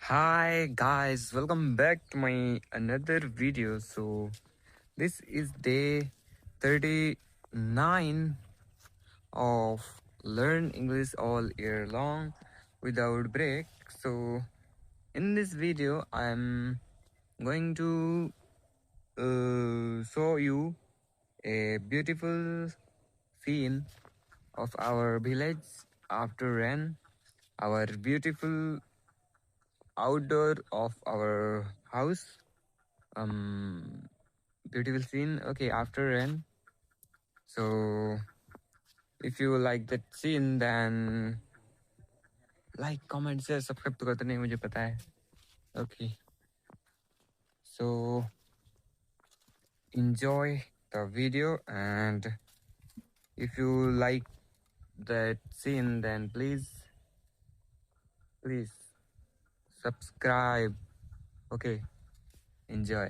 Hi guys, welcome back to my another video. So this is day 39 of Learn English all year long without break. So in this video I'm going to show you a beautiful scene of our village after rain, our beautiful outdoor of our house. Beautiful scene. Okay, after rain. So if you like that scene, then like, comment, share, subscribe तो करते नहीं मुझे पता है. Okay, so enjoy the video, and if you like that scene, then please subscribe. Okay, enjoy.